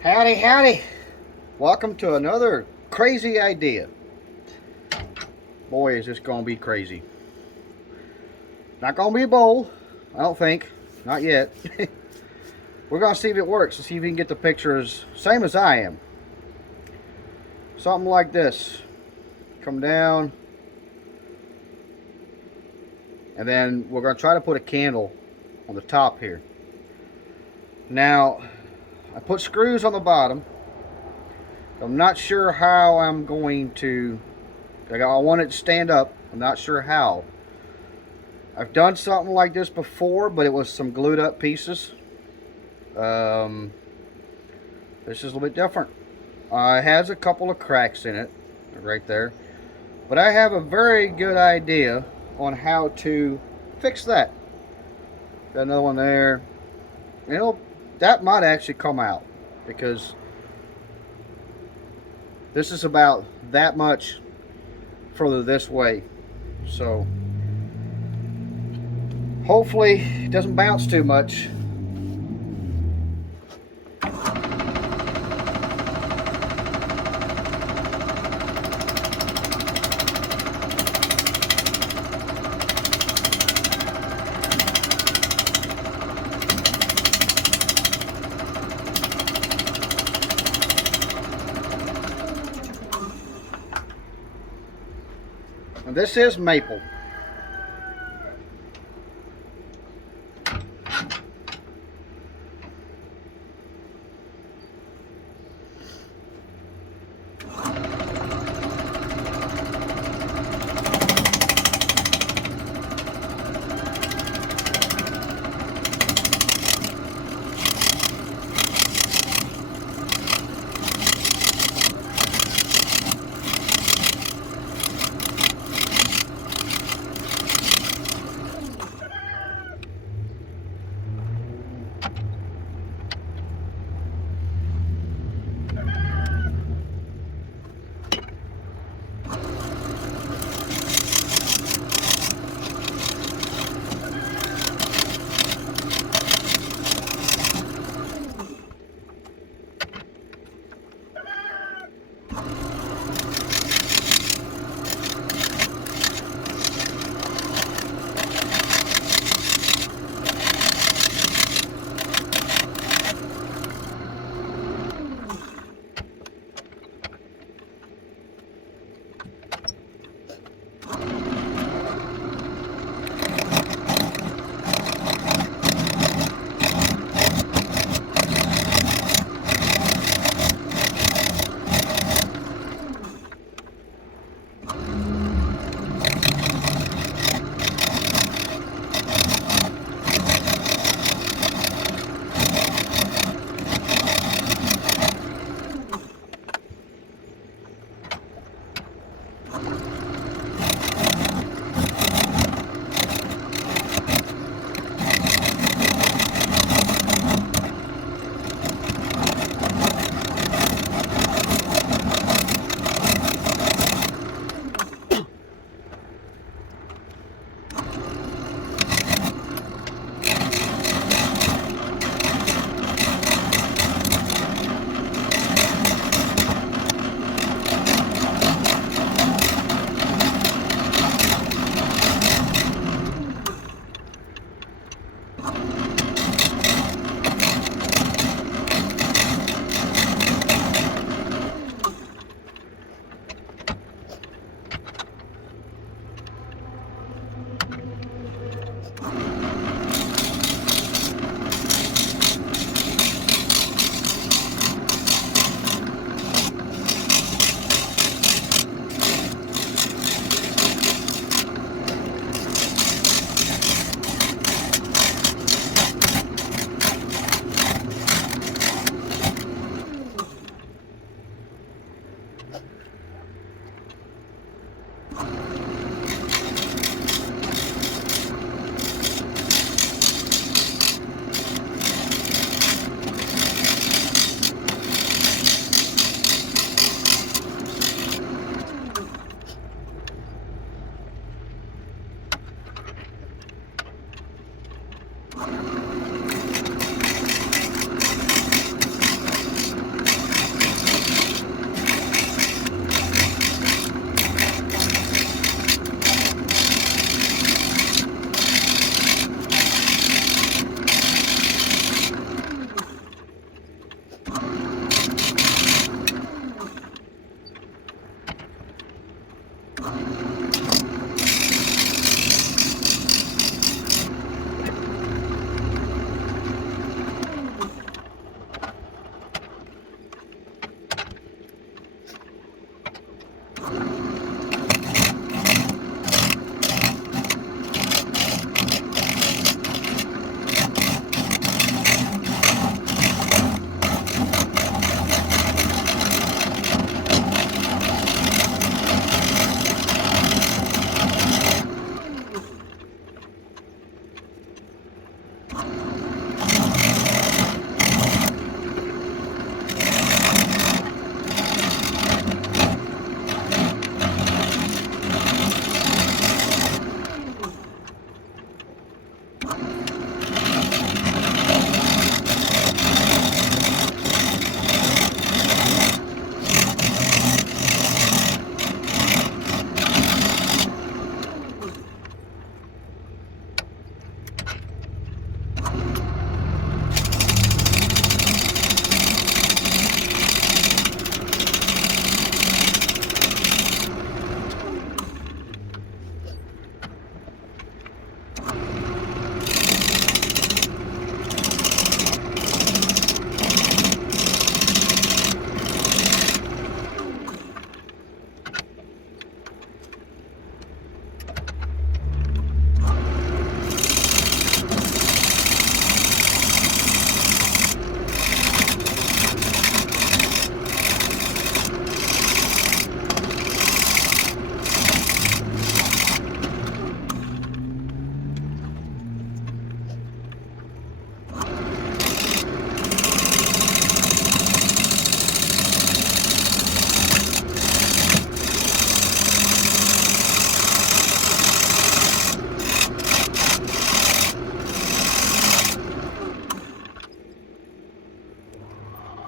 Howdy, howdy. Welcome to another crazy idea. Boy, is this going to be crazy. Not going to be bold, I don't think. Not yet. We're going to see if it works. Let's see if we can get the pictures same as I am. Something like this. Come down. And then we're going to try to put a candle on the top here. Now, I put screws on the bottom. I'm not sure how I'm going to, I want it to stand up. I'm not sure how. I've done something like this before, but it was some glued up pieces. This is a little bit different. It has a couple of cracks in it, right there. But I have a very good idea on how to fix that. Got another one there. That might actually come out, because this is about that much further this way. So hopefully it doesn't bounce too much. And this is maple.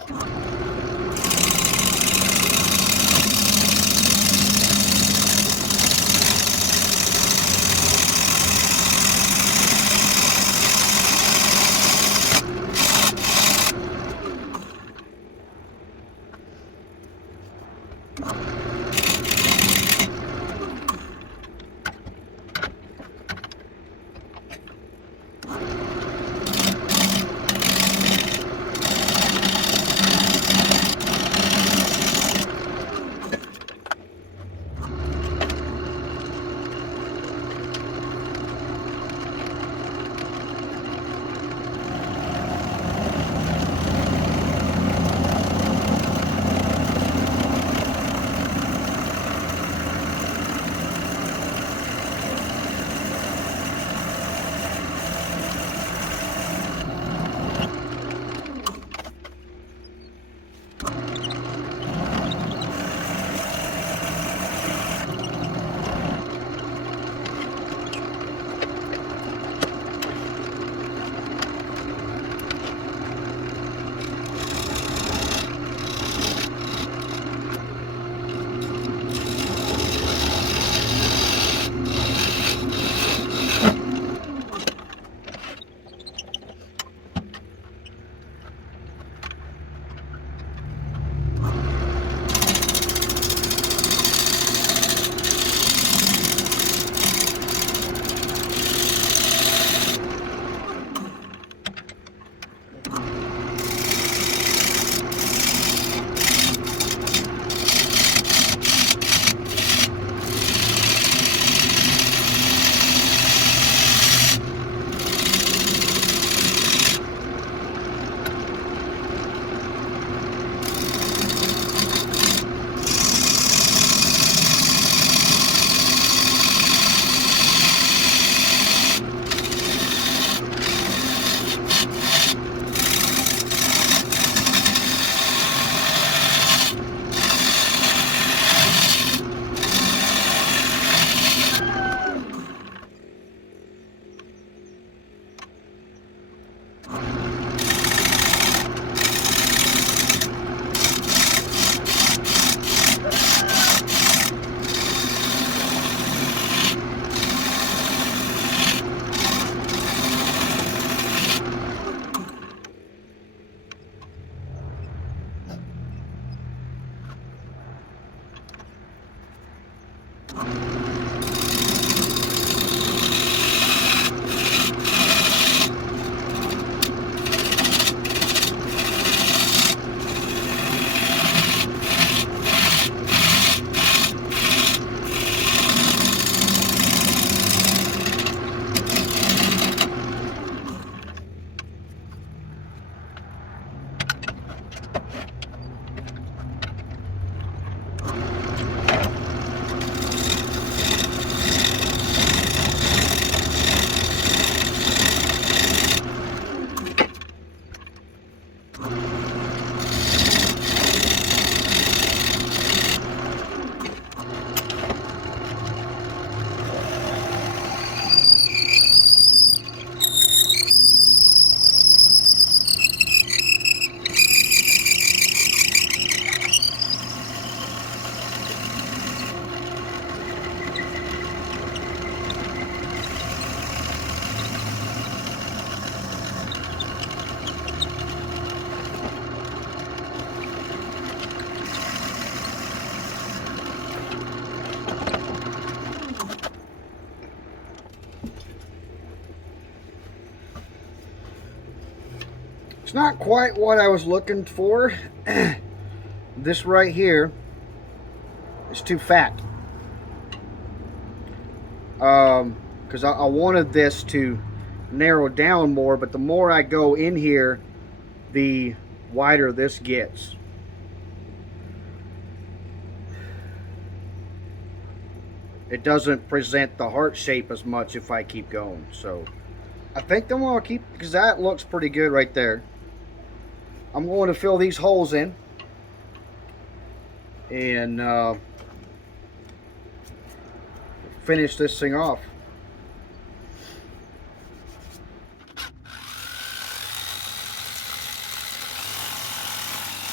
It's not quite what I was looking for. This right here is too fat. Because I wanted this to narrow down more, but the more I go in here, the wider this gets. It doesn't present the heart shape as much if I keep going. So I think I'm going to keep, because that looks pretty good right there. I'm going to fill these holes in and finish this thing off.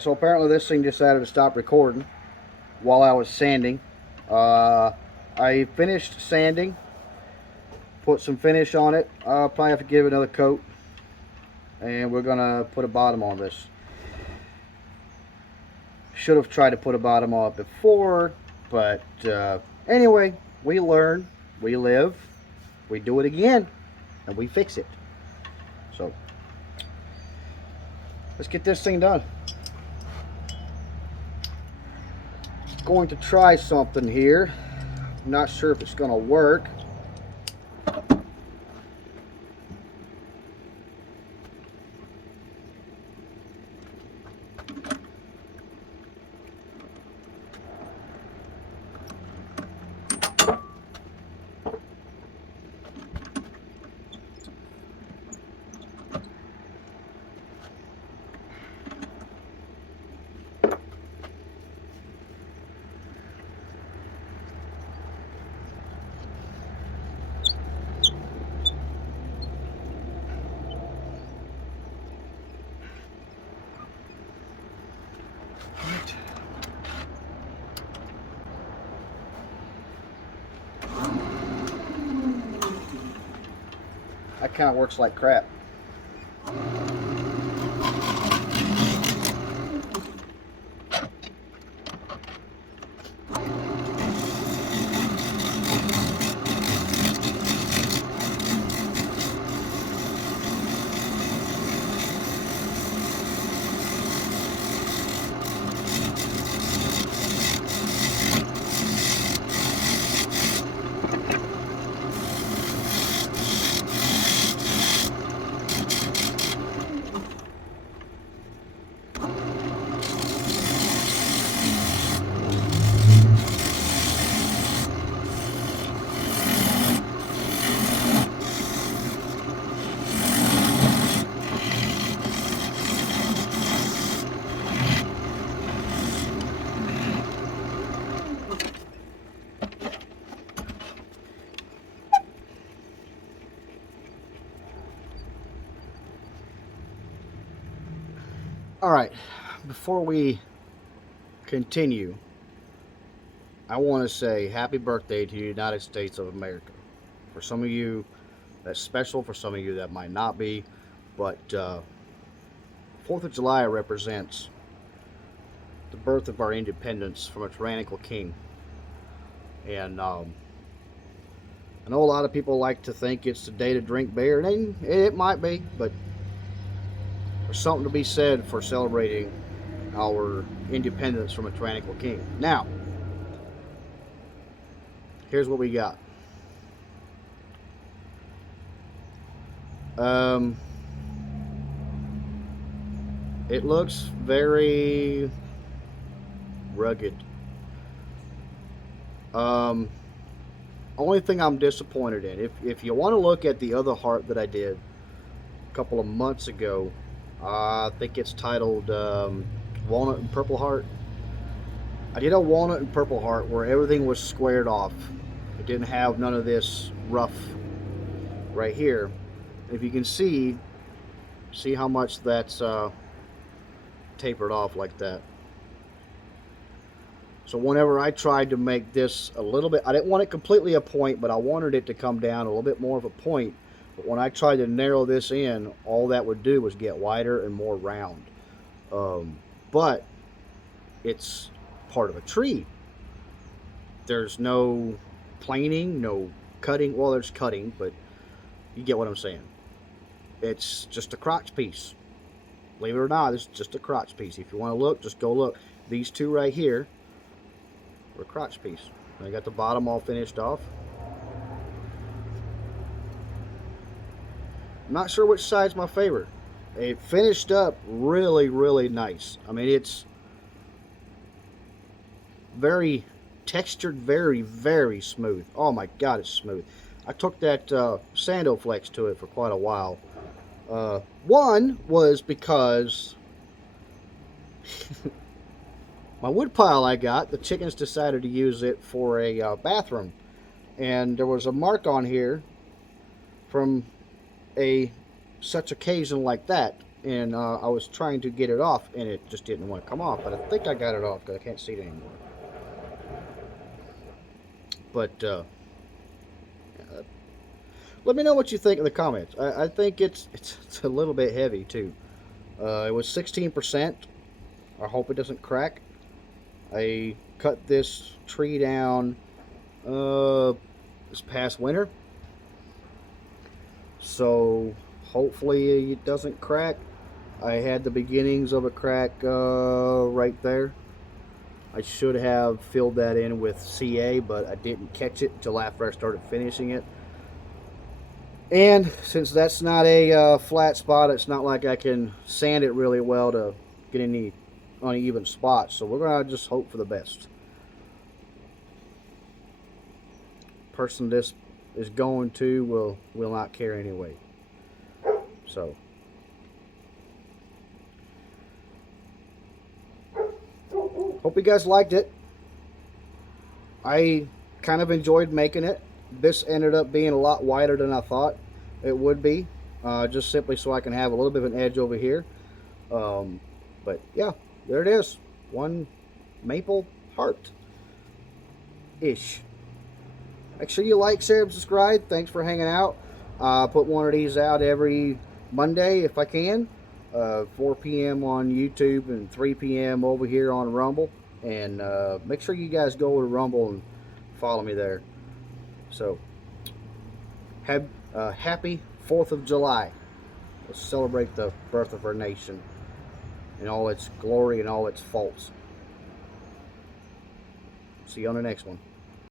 Alright, so apparently this thing decided to stop recording while I was sanding. I finished sanding, put some finish on it. I'll probably have to give it another coat, and we're gonna put a bottom on this. Should have tried to put a bottom on it before, but anyway, we learn, we live, we do it again, and we fix it. So let's get this thing done. Going to try something here. I'm not sure if it's going to work. That kind of works like crap. All right, before we continue, I want to say happy birthday to the United States of America. For some of you, that's special. For some of you, that might not be. But 4th of July represents the birth of our independence from a tyrannical king. And I know a lot of people like to think it's the day to drink beer, and it might be, but there's something to be said for celebrating our independence from a tyrannical king. Now, here's what we got. It looks very rugged. Only thing I'm disappointed in, if you want to look at the other heart that I did a couple of months ago, I think it's titled Walnut and Purple Heart. I did a walnut and purple heart where everything was squared off. It didn't have none of this rough right here. If you can see how much that's tapered off like that. So whenever I tried to make this a little bit, I didn't want it completely a point, but I wanted it to come down a little bit more of a point. But when I tried to narrow this in, all that would do was get wider and more round. But it's part of a tree. There's no planing, no cutting. Well, there's cutting, but you get what I'm saying. It's just a crotch piece. Believe it or not, it's just a crotch piece. If you want to look, just go look. These two right here are a crotch piece. I got the bottom all finished off. I'm not sure which side's my favorite. It finished up really, really nice. I mean, it's very textured, very, very smooth. Oh my God, it's smooth. I took that Sandoflex to it for quite a while. One was because my wood pile I got, the chickens decided to use it for a bathroom. And there was a mark on here from such occasion like that. and I was trying to get it off, and it just didn't want to come off. But I think I got it off because I can't see it anymore. But let me know what you think in the comments. I think it's a little bit heavy too. It was 16%. I hope it doesn't crack. I cut this tree down this past winter, so hopefully it doesn't crack. I had the beginnings of a crack right there. I should have filled that in with CA, but I didn't catch it until after I started finishing it. And since that's not a flat spot, it's not like I can sand it really well to get any uneven spots. So we're going to just hope for the best. Person this is going to will not care anyway. So hope you guys liked it. I kind of enjoyed making it. This ended up being a lot wider than I thought it would be, just simply so I can have a little bit of an edge over here. But yeah, there it is. One maple heart-ish. Make sure you like, share, and subscribe. Thanks for hanging out. Put one of these out every Monday if I can. 4 p.m. on YouTube and 3 p.m. over here on Rumble. And make sure you guys go to Rumble and follow me there. So, happy 4th of July. Let's celebrate the birth of our nation in all its glory and all its faults. See you on the next one.